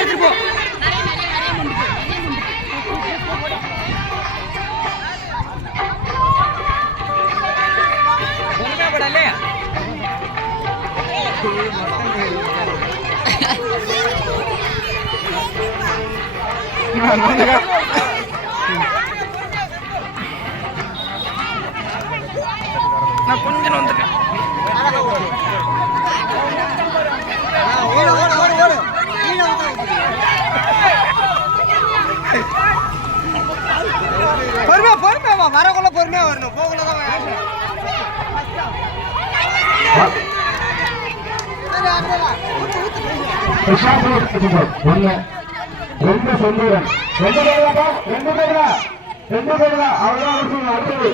எடுத்துட்டு போ. ஒழுங்கா நான் கொஞ்சம் வந்துட்டேன் வரக்குள்ள பொறுமையா வரணும். போகல தான் ரெண்டு சொந்தூரன் ரெண்டு பேருடா ரெண்டு பேருடா ரெண்டு பேருடா அவ்வளவுதான். அடுத்தது.